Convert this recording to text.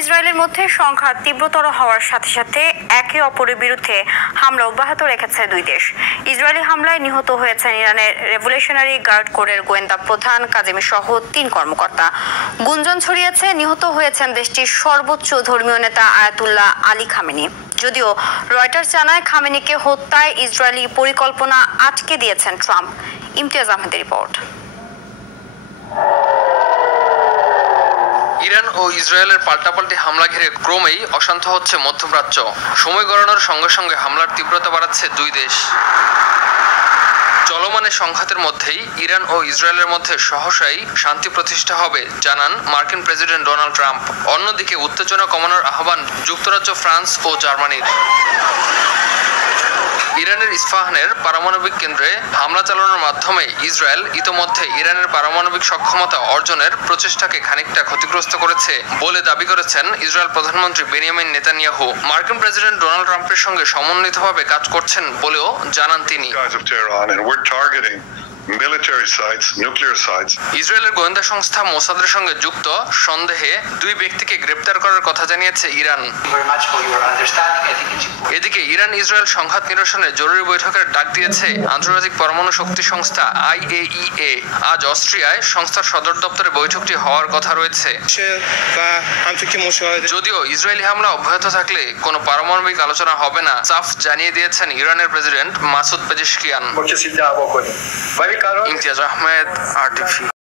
ইসরায়েলের মধ্যে সংঘাত তীব্রতর হওয়ার সাথে সাথে একে অপরের বিরুদ্ধে হামলা অব্যাহত রেখেছে দুই দেশ। ইসরায়েলি হামলায় নিহত হয়েছেন ইরানের রেভলিউশনারি গার্ড কোরের গোয়েন্দা প্রধান কাজেমি সহ ৩ কর্মকর্তা। গুঞ্জন ছড়িয়েছে নিহত হয়েছেন দেশটির সর্বোচ্চ ধর্মীয় নেতা আয়াতুল্লাহ আলী খামেনি। যদিও রয়টার্স জানায় খামেনিকে হত্যায় ইসরায়েলি পরিকল্পনা আটকে দিয়েছেন ট্রাম্প। ইমতিয়াজ আহমেদের রিপোর্ট। ইরান ও ইসরায়েলের পাল্টাপাল্টি হামলা ঘিরে ক্রমেই অশান্ত হচ্ছে মধ্যপ্রাচ্য। সময় গড়ানোর সঙ্গে সঙ্গে হামলার তীব্রতা বাড়াচ্ছে দুই দেশ। চলমান সংঘাতের মধ্যেই ইরান ও ইসরায়েলের মধ্যে সহসাই শান্তি প্রতিষ্ঠা হবে জানান মার্কিন প্রেসিডেন্ট ডোনাল্ড ট্রাম্প। অন্যদিকে উত্তেজনা কমানোর আহ্বান যুক্তরাজ্য, ফ্রান্স ও জার্মানির। ইরানের ইস্পাহানের পারমাণবিক কেন্দ্রে হামলা চালানোর মাধ্যমে ইসরায়েল ইতোমধ্যে ইরানের পারমাণবিক সক্ষমতা অর্জনের প্রচেষ্টাকে খানিকটা ক্ষতিগ্রস্ত করেছে বলে দাবি করেছেন ইসরায়েল প্রধানমন্ত্রী বেনিয়ামিন নেতানিয়াহু। মার্কিন প্রেসিডেন্ট ডোনাল্ড ট্রাম্পের সঙ্গে সমন্বিতভাবে কাজ করছেন বলেও জানান তিনি। ইসরায়েলের গোয়েন্দা সংস্থা মোসাদের সঙ্গে যুক্ত সন্দেহে 2 ব্যক্তিকে গ্রেপ্তার করার কথা জানিয়েছে ইরান। এদিকে ইরান ইসরায়েল সংঘাত নিরসনে জরুরি বৈঠকের ডাক দিয়েছে আন্তর্জাতিক পরমাণু শক্তি সংস্থা IAEA। আজ অস্ট্রিয়ায় সংস্থার সদর দপ্তরে বৈঠকটি হওয়ার কথা রয়েছে। যদিও ইসরায়েলি হামলা অব্যাহত থাকলে কোনো পারমাণবিক আলোচনা হবে না, সাফ জানিয়ে দিয়েছেন ইরানের president Masoud Pezeshkian. Imtiaz Ahmed, RTV।